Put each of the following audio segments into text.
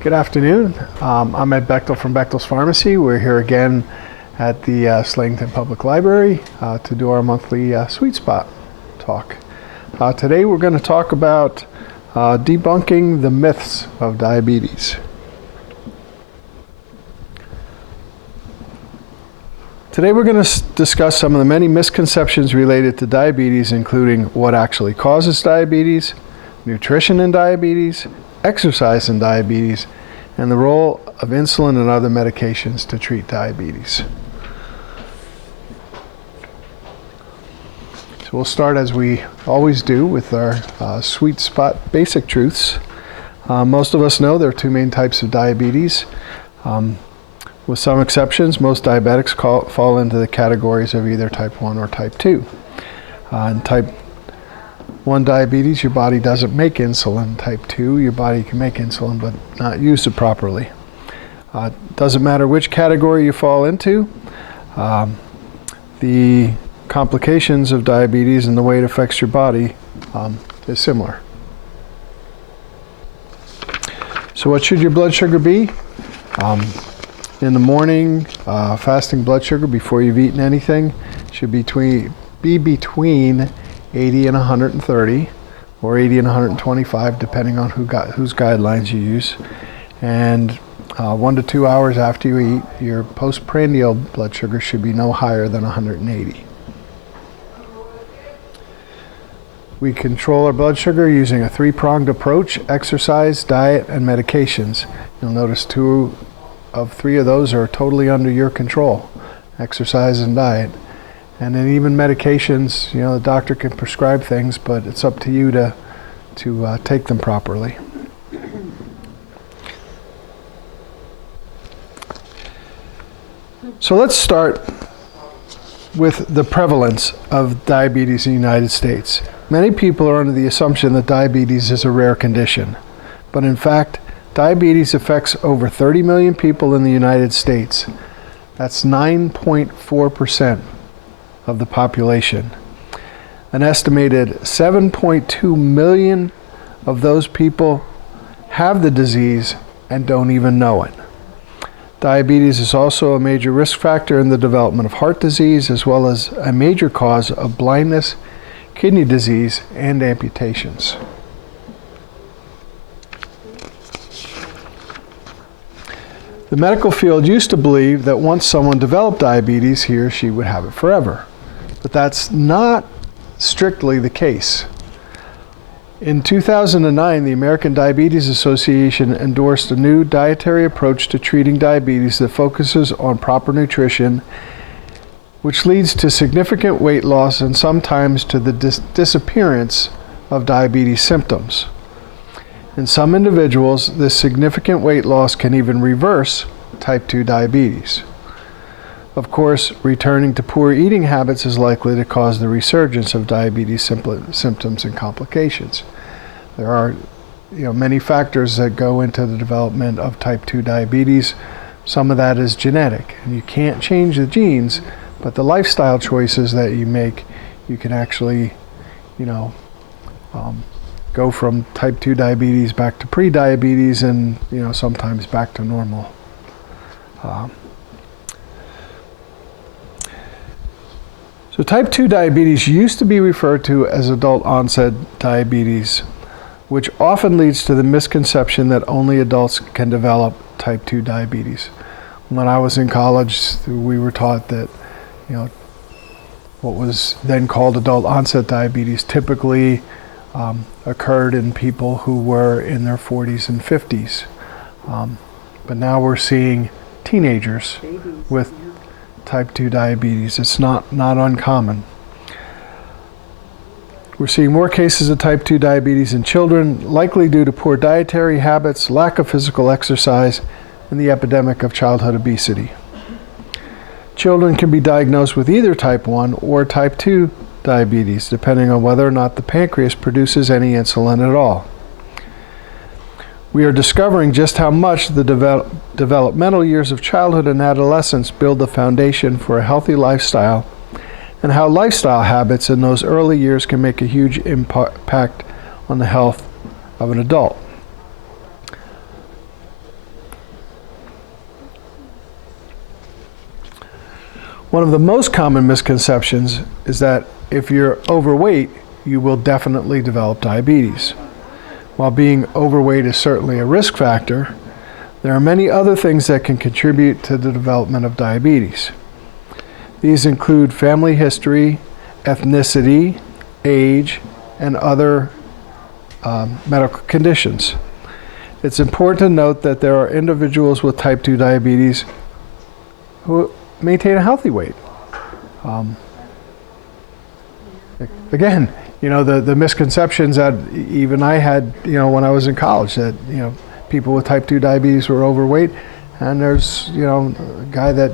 Good afternoon. I'm Ed Bechtel from Bechtel's Pharmacy. We're here again at the Slatington Public Library to do our monthly Sweet Spot talk. Today we're going to talk about debunking the myths of diabetes. Today we're going to discuss some of the many misconceptions related to diabetes, including what actually causes diabetes, nutrition in diabetes, exercise in diabetes, and the role of insulin and other medications to treat diabetes. So we'll start, as we always do, with our sweet spot basic truths. Most of us know there are two main types of diabetes. With some exceptions, most diabetics fall into the categories of either type 1 or type 2. In type 1 diabetes, your body doesn't make insulin. Type 2, your body can make insulin but not use it properly. Doesn't matter which category you fall into, the complications of diabetes and the way it affects your body is similar. So what should your blood sugar be? In the morning, fasting blood sugar before you've eaten anything should be between 80 and 130, or 80 and 125, depending on whose guidelines you use. And 1 to 2 hours after you eat, your postprandial blood sugar should be no higher than 180. We control our blood sugar using a three-pronged approach: exercise, diet, and medications. You'll notice 2 of 3 of those are totally under your control: exercise and diet. And then even medications, the doctor can prescribe things, but it's up to you to take them properly. So let's start with the prevalence of diabetes in the United States. Many people are under the assumption that diabetes is a rare condition, but in fact, diabetes affects over 30 million people in the United States. That's 9.4% of the population. An estimated 7.2 million of those people have the disease and don't even know it. Diabetes is also a major risk factor in the development of heart disease, as well as a major cause of blindness, kidney disease, and amputations. The medical field used to believe that once someone developed diabetes, he or she would have it forever. But that's not strictly the case. In 2009, the American Diabetes Association endorsed a new dietary approach to treating diabetes that focuses on proper nutrition, which leads to significant weight loss and sometimes to the disappearance of diabetes symptoms. In some individuals, this significant weight loss can even reverse type 2 diabetes. Of course, returning to poor eating habits is likely to cause the resurgence of diabetes symptoms and complications. There are many factors that go into the development of type 2 diabetes. Some of that is genetic, and you can't change the genes, but the lifestyle choices that you make, you can actually, go from type 2 diabetes back to pre-diabetes and, sometimes back to normal. So type 2 diabetes used to be referred to as adult onset diabetes, which often leads to the misconception that only adults can develop type 2 diabetes. When I was in college, we were taught that, what was then called adult onset diabetes typically occurred in people who were in their 40s and 50s. But now we're seeing teenagers with type 2 diabetes. It's not uncommon. We're seeing more cases of type 2 diabetes in children, likely due to poor dietary habits, lack of physical exercise, and the epidemic of childhood obesity. Children can be diagnosed with either type 1 or type 2 diabetes, depending on whether or not the pancreas produces any insulin at all. We are discovering just how much the developmental years of childhood and adolescence build the foundation for a healthy lifestyle, and how lifestyle habits in those early years can make a huge impact on the health of an adult. One of the most common misconceptions is that if you're overweight, you will definitely develop diabetes. While being overweight is certainly a risk factor, there are many other things that can contribute to the development of diabetes. These include family history, ethnicity, age, and other medical conditions. It's important to note that there are individuals with type 2 diabetes who maintain a healthy weight. Again, the misconceptions that even I had, when I was in college, that, people with type 2 diabetes were overweight. And there's, a guy that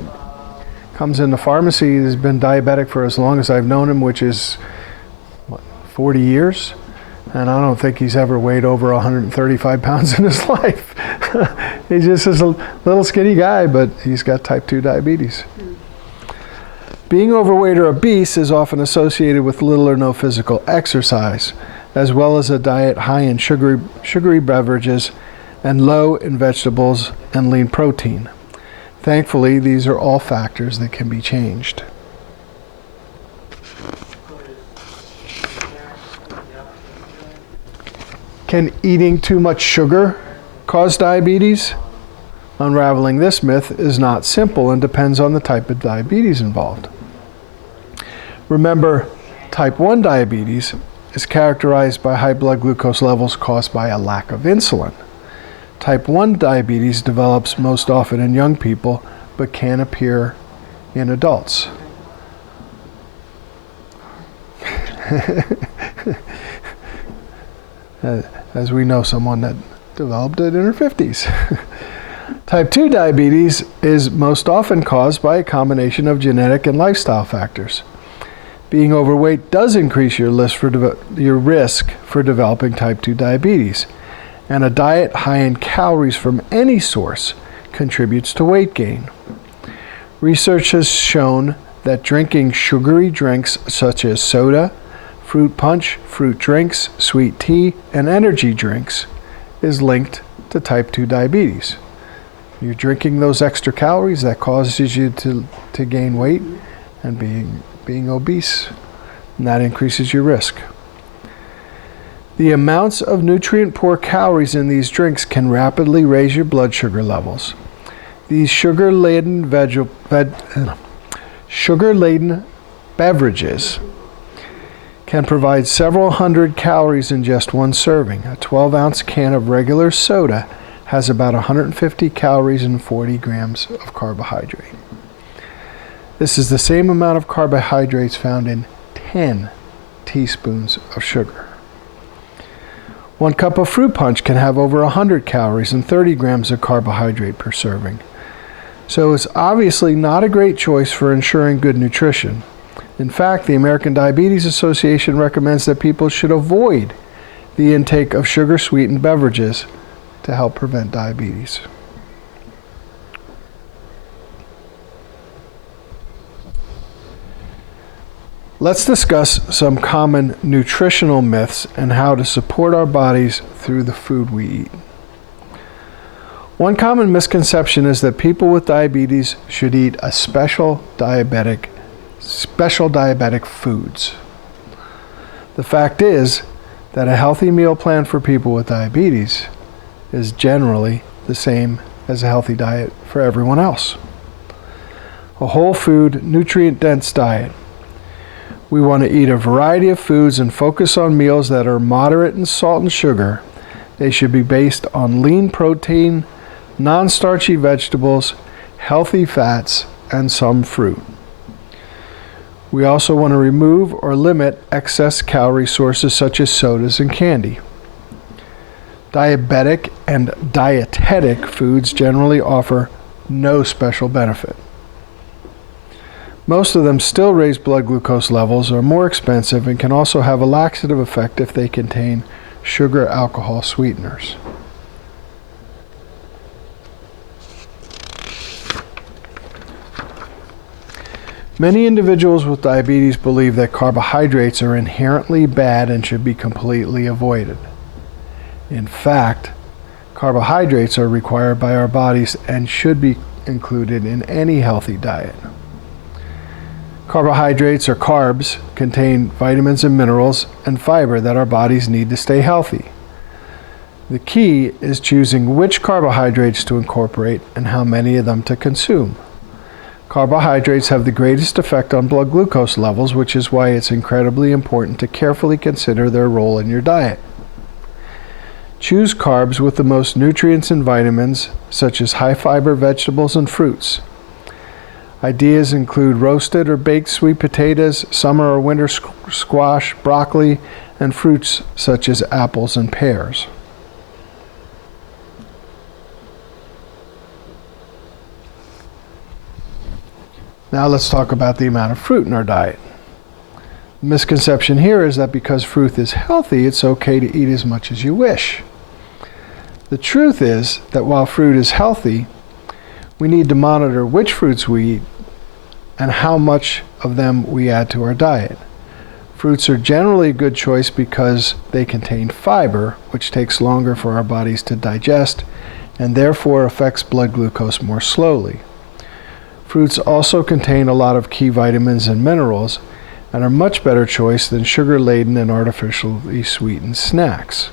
comes in the pharmacy has been diabetic for as long as I've known him, which is, 40 years? And I don't think he's ever weighed over 135 pounds in his life. He's just a little skinny guy, but he's got type 2 diabetes. Being overweight or obese is often associated with little or no physical exercise, as well as a diet high in sugary beverages and low in vegetables and lean protein. Thankfully, these are all factors that can be changed. Can eating too much sugar cause diabetes? Unraveling this myth is not simple and depends on the type of diabetes involved. Remember, type 1 diabetes is characterized by high blood glucose levels caused by a lack of insulin. Type 1 diabetes develops most often in young people, but can appear in adults. As we know someone that developed it in her 50s. Type 2 diabetes is most often caused by a combination of genetic and lifestyle factors. Being overweight does increase your risk for developing type 2 diabetes, and a diet high in calories from any source contributes to weight gain. Research has shown that drinking sugary drinks such as soda, fruit punch, fruit drinks, sweet tea, and energy drinks is linked to type 2 diabetes. You're drinking those extra calories that causes you to gain weight and being obese, and that increases your risk. The amounts of nutrient-poor calories in these drinks can rapidly raise your blood sugar levels. These sugar-laden beverages can provide several hundred calories in just one serving. A 12-ounce can of regular soda has about 150 calories and 40 grams of carbohydrate. This is the same amount of carbohydrates found in 10 teaspoons of sugar. 1 cup of fruit punch can have over 100 calories and 30 grams of carbohydrate per serving. So it's obviously not a great choice for ensuring good nutrition. In fact, the American Diabetes Association recommends that people should avoid the intake of sugar-sweetened beverages to help prevent diabetes. Let's discuss some common nutritional myths and how to support our bodies through the food we eat. One common misconception is that people with diabetes should eat special diabetic foods. The fact is that a healthy meal plan for people with diabetes is generally the same as a healthy diet for everyone else. A whole food, nutrient-dense diet. We want to eat a variety of foods and focus on meals that are moderate in salt and sugar. They should be based on lean protein, non-starchy vegetables, healthy fats, and some fruit. We also want to remove or limit excess calorie sources such as sodas and candy. Diabetic and dietetic foods generally offer no special benefit. Most of them still raise blood glucose levels, are more expensive, and can also have a laxative effect if they contain sugar alcohol sweeteners. Many individuals with diabetes believe that carbohydrates are inherently bad and should be completely avoided. In fact, carbohydrates are required by our bodies and should be included in any healthy diet. Carbohydrates, or carbs, contain vitamins and minerals and fiber that our bodies need to stay healthy. The key is choosing which carbohydrates to incorporate and how many of them to consume. Carbohydrates have the greatest effect on blood glucose levels, which is why it's incredibly important to carefully consider their role in your diet. Choose carbs with the most nutrients and vitamins, such as high-fiber vegetables and fruits. Ideas include roasted or baked sweet potatoes, summer or winter squash, broccoli, and fruits such as apples and pears. Now let's talk about the amount of fruit in our diet. The misconception here is that because fruit is healthy, it's okay to eat as much as you wish. The truth is that while fruit is healthy, we need to monitor which fruits we eat and how much of them we add to our diet. Fruits are generally a good choice because they contain fiber, which takes longer for our bodies to digest and therefore affects blood glucose more slowly. Fruits also contain a lot of key vitamins and minerals and are a much better choice than sugar-laden and artificially sweetened snacks.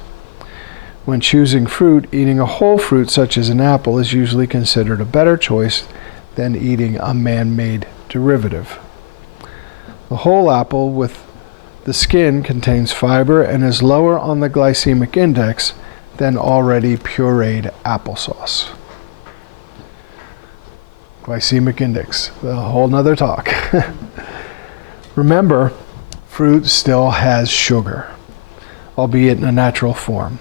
When choosing fruit, eating a whole fruit such as an apple is usually considered a better choice than eating a man-made derivative. The whole apple with the skin contains fiber and is lower on the glycemic index than already pureed applesauce. Glycemic index, a whole nother talk. Remember, fruit still has sugar, albeit in a natural form.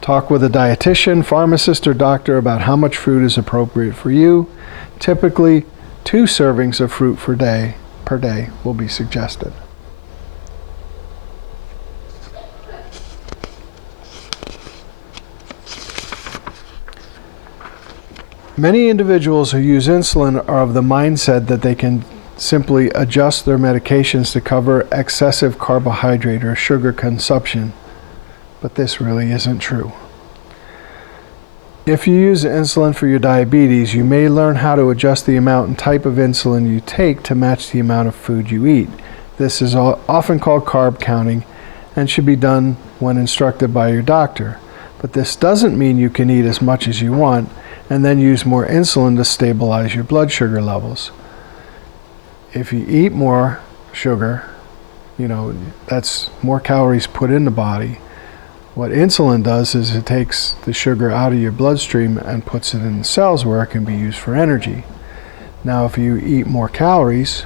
Talk with a dietitian, pharmacist, or doctor about how much fruit is appropriate for you. Typically, 2 servings of fruit per day will be suggested. Many individuals who use insulin are of the mindset that they can simply adjust their medications to cover excessive carbohydrate or sugar consumption, but this really isn't true. If you use insulin for your diabetes, you may learn how to adjust the amount and type of insulin you take to match the amount of food you eat. This is often called carb counting and should be done when instructed by your doctor. But this doesn't mean you can eat as much as you want and then use more insulin to stabilize your blood sugar levels. If you eat more sugar, that's more calories put in the body. What insulin does is it takes the sugar out of your bloodstream and puts it in the cells where it can be used for energy. Now, if you eat more calories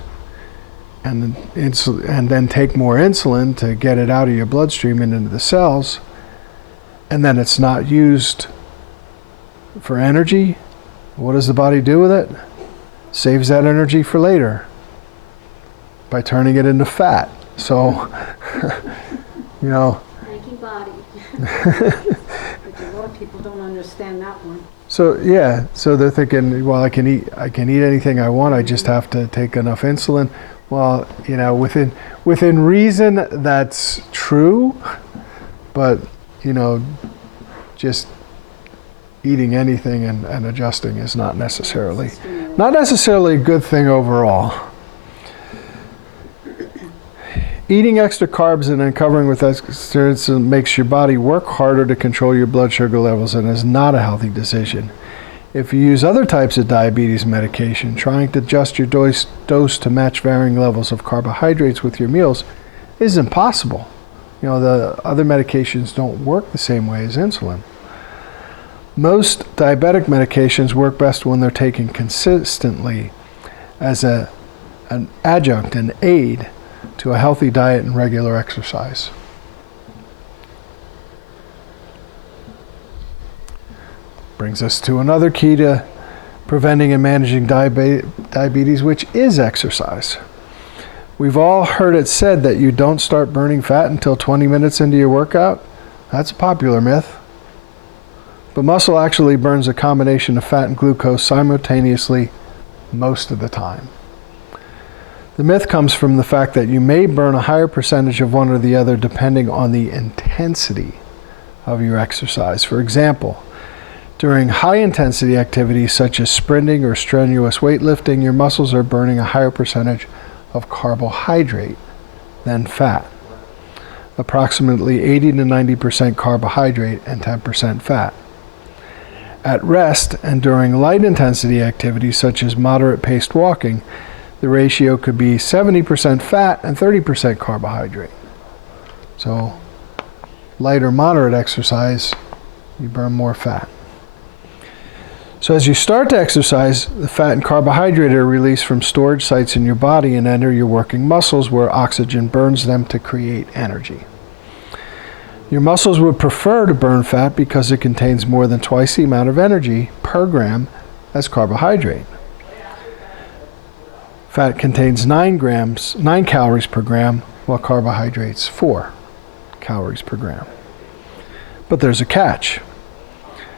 and then take more insulin to get it out of your bloodstream and into the cells, and then it's not used for energy, what does the body do with it? Saves that energy for later by turning it into fat. So, Thank you, body. But a lot of people don't understand that one. So they're thinking, well, I can eat anything I want. I just have to take enough insulin. Well, within reason, that's true, but just eating anything and adjusting is not necessarily a good thing overall. Eating extra carbs and then covering with extra insulin makes your body work harder to control your blood sugar levels and is not a healthy decision. If you use other types of diabetes medication, trying to adjust your dose to match varying levels of carbohydrates with your meals is impossible. The other medications don't work the same way as insulin. Most diabetic medications work best when they're taken consistently as an adjunct, an aid to a healthy diet and regular exercise. Brings us to another key to preventing and managing diabetes, which is exercise. We've all heard it said that you don't start burning fat until 20 minutes into your workout. That's a popular myth. But muscle actually burns a combination of fat and glucose simultaneously most of the time. The myth comes from the fact that you may burn a higher percentage of one or the other depending on the intensity of your exercise. For example, during high-intensity activities such as sprinting or strenuous weightlifting, your muscles are burning a higher percentage of carbohydrate than fat. Approximately 80 to 90% carbohydrate and 10% fat. At rest and during light intensity activities such as moderate paced walking, the ratio could be 70% fat and 30% carbohydrate. So light or moderate exercise, you burn more fat. So as you start to exercise, the fat and carbohydrate are released from storage sites in your body and enter your working muscles where oxygen burns them to create energy. Your muscles would prefer to burn fat because it contains more than twice the amount of energy per gram as carbohydrate. Fat contains 9 calories per gram, while carbohydrates 4 calories per gram. But there's a catch.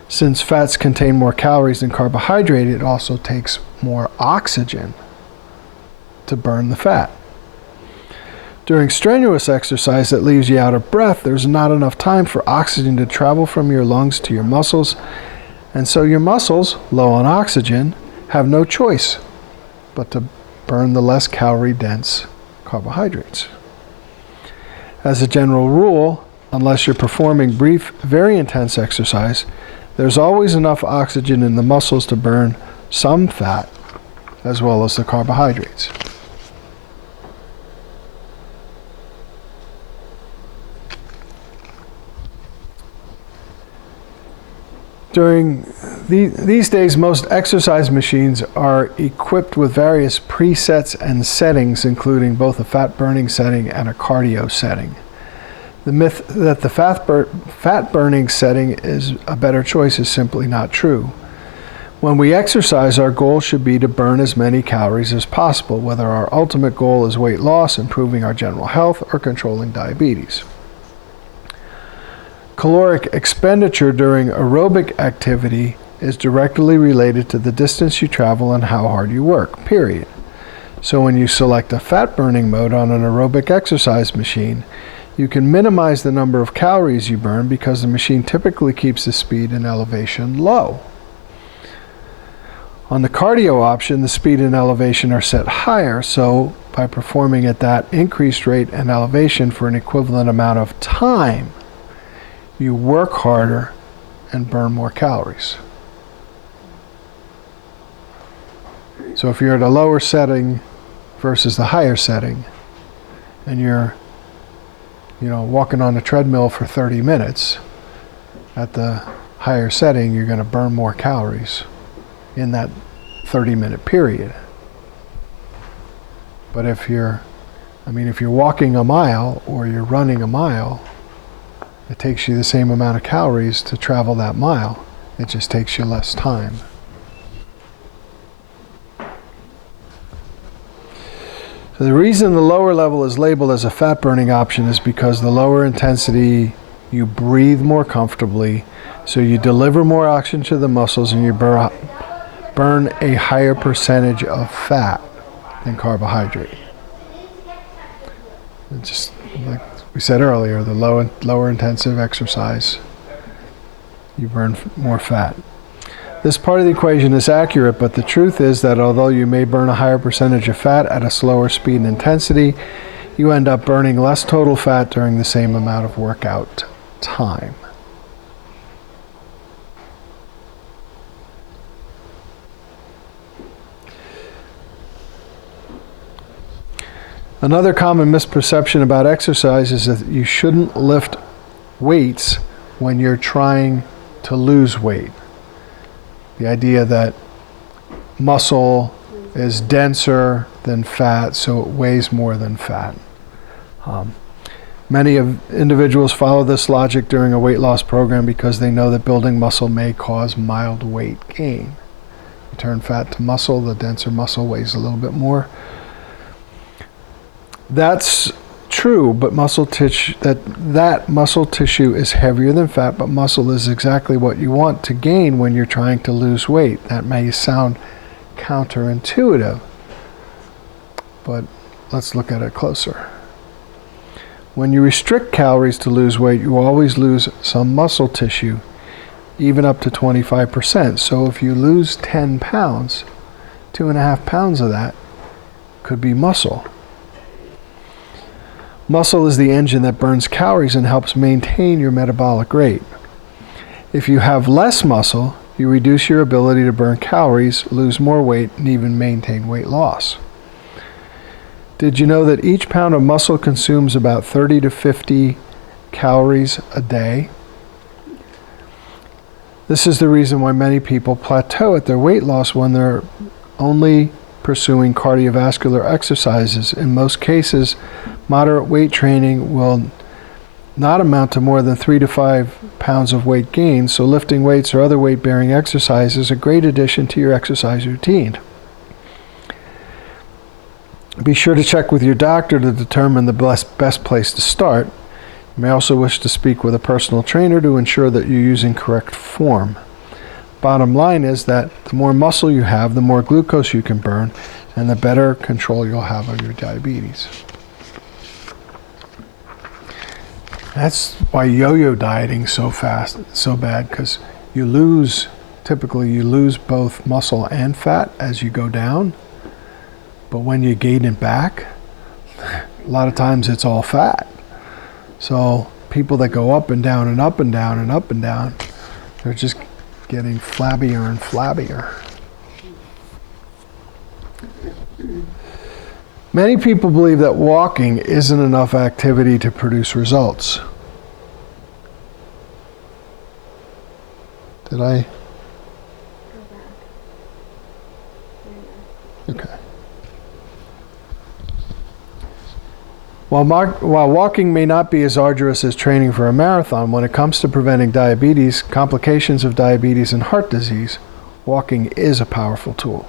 Since fats contain more calories than carbohydrate, it also takes more oxygen to burn the fat. During strenuous exercise that leaves you out of breath, there's not enough time for oxygen to travel from your lungs to your muscles, and so your muscles, low on oxygen, have no choice but to burn the less calorie-dense carbohydrates. As a general rule, unless you're performing brief, very intense exercise, there's always enough oxygen in the muscles to burn some fat as well as the carbohydrates. During these days, most exercise machines are equipped with various presets and settings, including both a fat-burning setting and a cardio setting. The myth that the fat-burning setting is a better choice is simply not true. When we exercise, our goal should be to burn as many calories as possible, whether our ultimate goal is weight loss, improving our general health, or controlling diabetes. Caloric expenditure during aerobic activity is directly related to the distance you travel and how hard you work, period. So when you select a fat-burning mode on an aerobic exercise machine, you can minimize the number of calories you burn because the machine typically keeps the speed and elevation low. On the cardio option, the speed and elevation are set higher, so by performing at that increased rate and elevation for an equivalent amount of time, you work harder and burn more calories. So if you're at a lower setting versus the higher setting, and you're walking on a treadmill for 30 minutes, at the higher setting, you're going to burn more calories in that 30-minute period. But if you're walking a mile or you're running a mile, it takes you the same amount of calories to travel that mile. It just takes you less time. So the reason the lower level is labeled as a fat-burning option is because the lower intensity, you breathe more comfortably, so you deliver more oxygen to the muscles and you burn a higher percentage of fat than carbohydrate. Just like we said earlier, the lower intensive exercise, you burn more fat. This part of the equation is accurate, but the truth is that although you may burn a higher percentage of fat at a slower speed and intensity, you end up burning less total fat during the same amount of workout time. Another common misperception about exercise is that you shouldn't lift weights when you're trying to lose weight. The idea that muscle is denser than fat, so it weighs more than fat. Many individuals follow this logic during a weight loss program because they know that building muscle may cause mild weight gain. You turn fat to muscle, the denser muscle weighs a little bit more. That's true, but muscle tissue is heavier than fat, but muscle is exactly what you want to gain when you're trying to lose weight. That may sound counterintuitive, but let's look at it closer. When you restrict calories to lose weight, you always lose some muscle tissue, even up to 25%. So if you lose 10 pounds, 2.5 pounds of that could be muscle. Muscle is the engine that burns calories and helps maintain your metabolic rate. If you have less muscle, you reduce your ability to burn calories, lose more weight, and even maintain weight loss. Did you know that each pound of muscle consumes about 30 to 50 calories a day? This is the reason why many people plateau at their weight loss when they're only pursuing cardiovascular exercises. In most cases, moderate weight training will not amount to more than 3 to 5 pounds of weight gain, so lifting weights or other weight-bearing exercise is a great addition to your exercise routine. Be sure to check with your doctor to determine the best place to start. You may also wish to speak with a personal trainer to ensure that you're using correct form. Bottom line is that the more muscle you have, the more glucose you can burn, and the better control you'll have of your diabetes. That's why yo-yo dieting so bad, because typically you lose both muscle and fat as you go down, but when you gain it back, a lot of times it's all fat. So people that go up and down and up and down and up and down, they're just getting flabbier and flabbier. Many people believe that walking isn't enough activity to produce results. Did I? Okay. While walking may not be as arduous as training for a marathon, when it comes to preventing diabetes, complications of diabetes, and heart disease, walking is a powerful tool.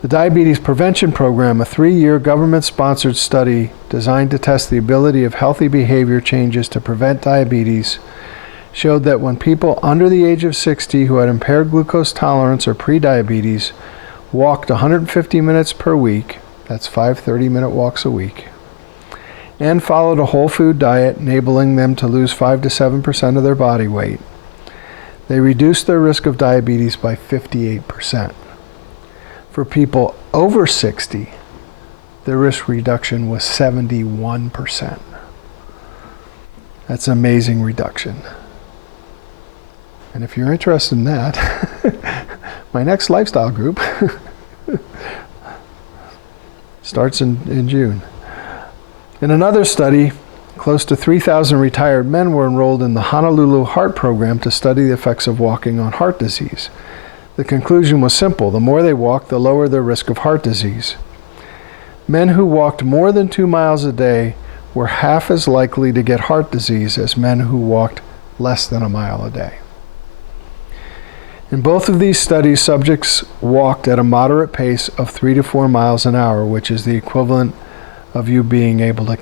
The Diabetes Prevention Program, a 3-year government-sponsored study designed to test the ability of healthy behavior changes to prevent diabetes, showed that when people under the age of 60 who had impaired glucose tolerance or prediabetes walked 150 minutes per week, that's 5 30-minute walks a week, and followed a whole food diet enabling them to lose 5 to 7% of their body weight, they reduced their risk of diabetes by 58%. For people over 60, the risk reduction was 71%. That's an amazing reduction. And if you're interested in that, my next lifestyle group starts in June. In another study, close to 3,000 retired men were enrolled in the Honolulu Heart Program to study the effects of walking on heart disease. The conclusion was simple: the more they walked, the lower their risk of heart disease. Men who walked more than 2 miles a day were half as likely to get heart disease as men who walked less than a mile a day. In both of these studies, subjects walked at a moderate pace of 3 to 4 miles an hour, which is the equivalent of you being able to,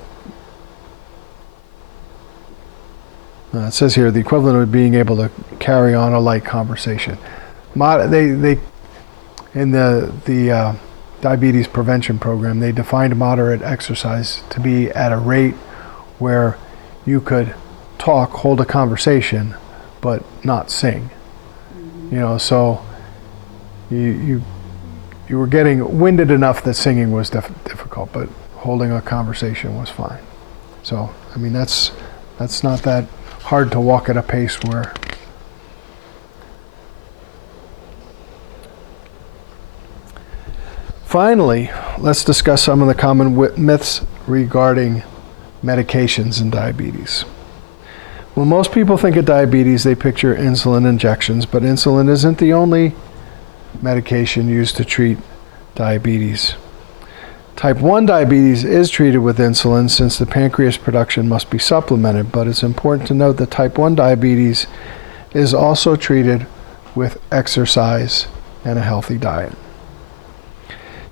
it says here, the equivalent of being able to carry on a light conversation. In the Diabetes Prevention Program, they defined moderate exercise to be at a rate where you could talk, hold a conversation, but not sing. You know, so you were getting winded enough that singing was difficult, but holding a conversation was fine. So, I mean, that's not that hard to walk at a pace where. Finally, let's discuss some of the common myths regarding medications and diabetes. When most people think of diabetes, they picture insulin injections, but insulin isn't the only medication used to treat diabetes. Type 1 diabetes is treated with insulin since the pancreas production must be supplemented, but it's important to note that type 1 diabetes is also treated with exercise and a healthy diet.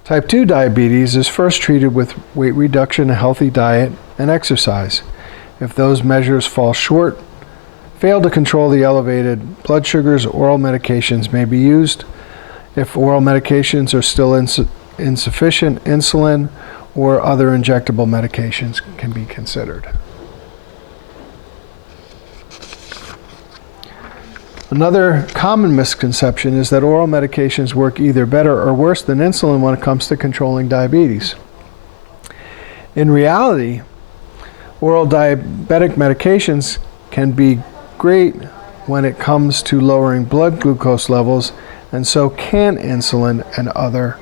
Type 2 diabetes is first treated with weight reduction, a healthy diet, and exercise. If those measures fall short, fail to control the elevated blood sugars, oral medications may be used. If oral medications are still insufficient, insulin or other injectable medications can be considered. Another common misconception is that oral medications work either better or worse than insulin when it comes to controlling diabetes. In reality, oral diabetic medications can be great when it comes to lowering blood glucose levels, and so can insulin and other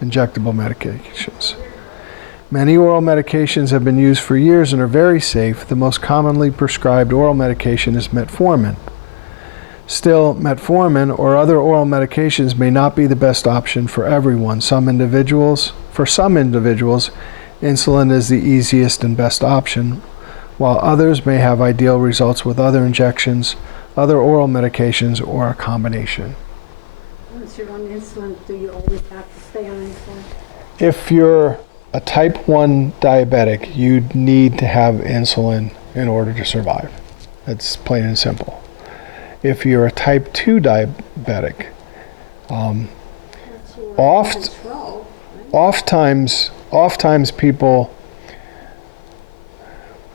injectable medications. Many oral medications have been used for years and are very safe. The most commonly prescribed oral medication is metformin. Still, metformin or other oral medications may not be the best option for everyone. For some individuals, insulin is the easiest and best option, while others may have ideal results with other injections, other oral medications, or a combination. Once you're on insulin, do you always have to stay on insulin? If you're a type 1 diabetic, you need to have insulin in order to survive. That's plain and simple. If you're a type 2 diabetic, oftentimes people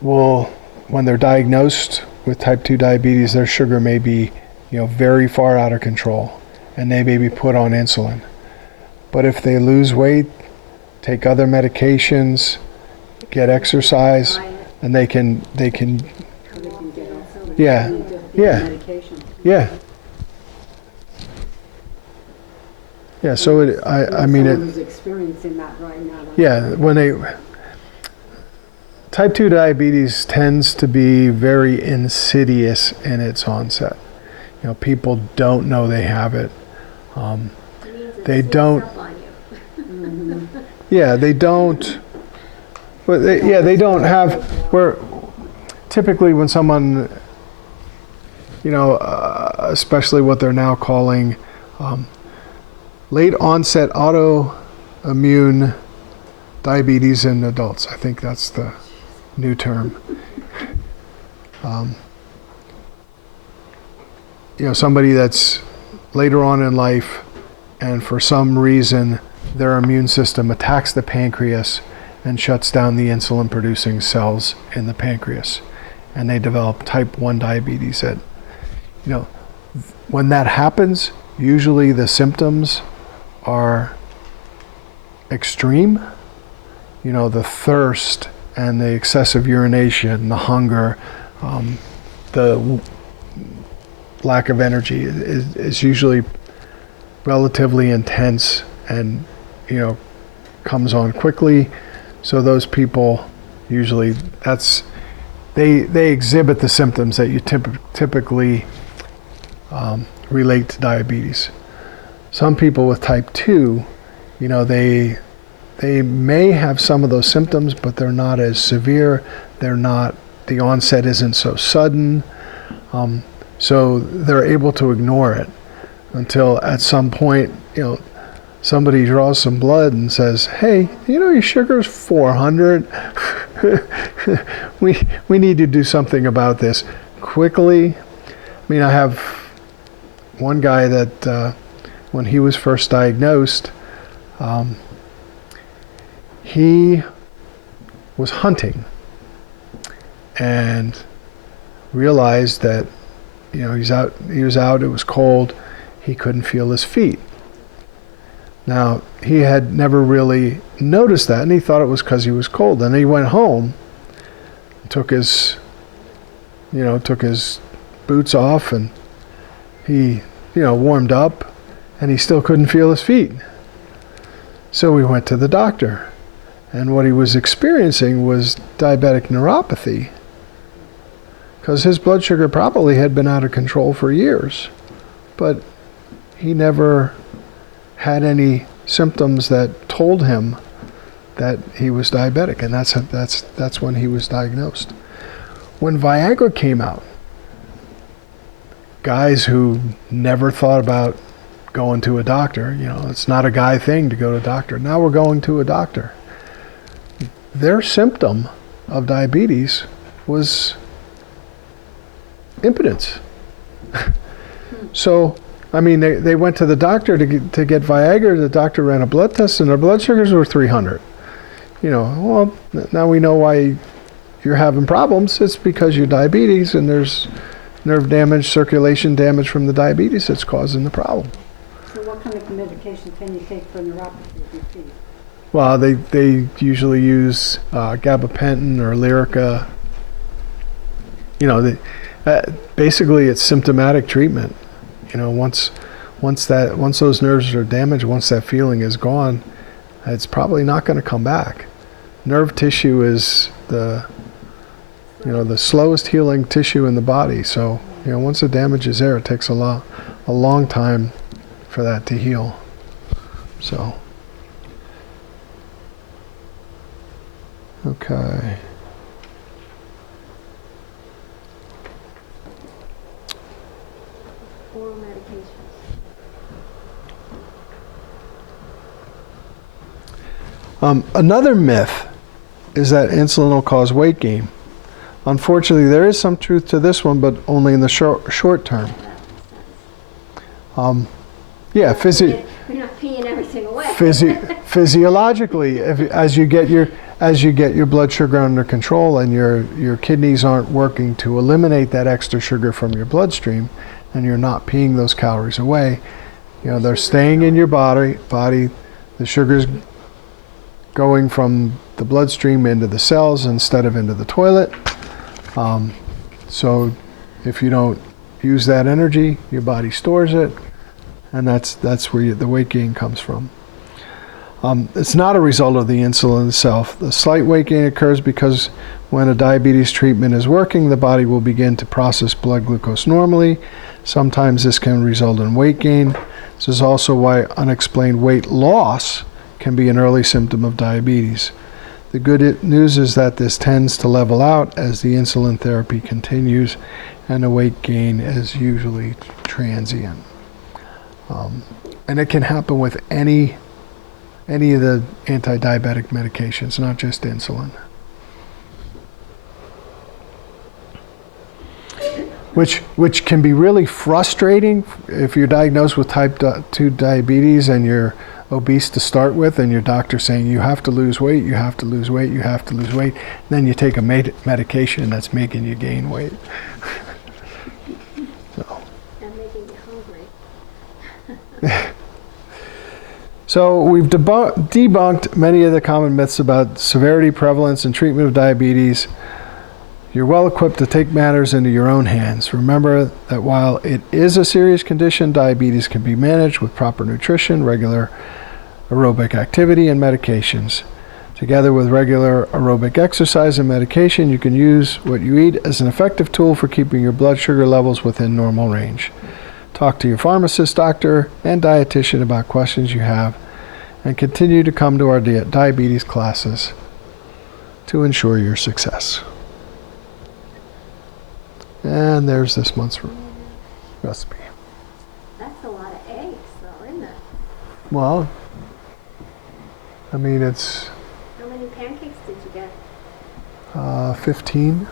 will, when they're diagnosed with type 2 diabetes, their sugar may be, very far out of control, and they may be put on insulin. But if they lose weight, take other medications, get exercise, and they can yeah. So I mean it. Who's experiencing that right now? Yeah, type 2 diabetes tends to be very insidious in its onset. People don't know they have it. They don't. Yeah, they don't. But they don't have. Where typically when someone, especially what they're now calling late onset autoimmune diabetes in adults. I think that's the new term. Somebody that's later on in life, and for some reason their immune system attacks the pancreas and shuts down the insulin producing cells in the pancreas, and they develop type 1 diabetes. When that happens, usually the symptoms are extreme. The thirst and the excessive urination, the hunger, the lack of energy is usually relatively intense and comes on quickly. So those people usually they exhibit the symptoms that you typically relate to diabetes. Some people with type 2, they may have some of those symptoms, but they're not as severe. The onset isn't so sudden. So they're able to ignore it until at some point, somebody draws some blood and says, "Hey, your sugar's 400. we need to do something about this quickly." I mean, I have one guy that when he was first diagnosed, he was hunting and realized that he was out, it was cold, he couldn't feel his feet. Now, he had never really noticed that, and he thought it was because he was cold. And he went home, took his boots off, and he, warmed up, and he still couldn't feel his feet. So we went to the doctor, and what he was experiencing was diabetic neuropathy, because his blood sugar probably had been out of control for years, but he never had any symptoms that told him that he was diabetic, and that's when he was diagnosed. When Viagra came out, guys who never thought about going to a doctor, it's not a guy thing to go to a doctor. Now we're going to a doctor. Their symptom of diabetes was impotence. So, I mean, they went to the doctor to get Viagra. The doctor ran a blood test, and their blood sugars were 300. Well, now we know why you're having problems. It's because you're diabetes, and there's nerve damage, circulation damage from the diabetes that's causing the problem. So what kind of medication can you take for neuropathy of your feet? Well, they usually use gabapentin or Lyrica. You know, basically it's symptomatic treatment. You know, once those nerves are damaged, once that feeling is gone, it's probably not going to come back. Nerve tissue is the slowest healing tissue in the body. So, you know, once the damage is there, it takes a long time for that to heal. So, okay. Oral medications. Another myth is that insulin will cause weight gain. Unfortunately, there is some truth to this one, but only in the short term. You're not peeing everything away. Physiologically, as you get your blood sugar under control and your kidneys aren't working to eliminate that extra sugar from your bloodstream, and you're not peeing those calories away, you know, they're staying in your body. The sugar's going from the bloodstream into the cells instead of into the toilet. So if you don't use that energy, your body stores it, and that's where the weight gain comes from. It's not a result of the insulin itself. The slight weight gain occurs because when a diabetes treatment is working, the body will begin to process blood glucose normally. Sometimes this can result in weight gain. This is also why unexplained weight loss can be an early symptom of diabetes. The good news is that this tends to level out as the insulin therapy continues, and the weight gain is usually transient. And it can happen with any of the anti-diabetic medications, not just insulin. Which can be really frustrating if you're diagnosed with type 2 diabetes and you're obese to start with, and your doctor's saying you have to lose weight, you have to lose weight, you have to lose weight. Then you take a medication that's making you gain weight. So. And making you hungry. So we've debunked many of the common myths about severity, prevalence, and treatment of diabetes. You're well equipped to take matters into your own hands. Remember that while it is a serious condition, diabetes can be managed with proper nutrition, regular aerobic activity, and medications. Together with regular aerobic exercise and medication, you can use what you eat as an effective tool for keeping your blood sugar levels within normal range. Talk to your pharmacist, doctor, and dietitian about questions you have, and continue to come to our diabetes classes to ensure your success. And there's this month's recipe. That's a lot of eggs, though, isn't it? Well, I mean, it's How many pancakes did you get? 15.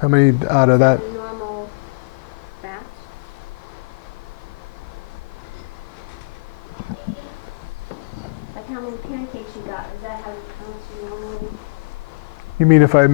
How many out of that? Normal batch? Like how many pancakes you got? Is that how you normally? You mean if I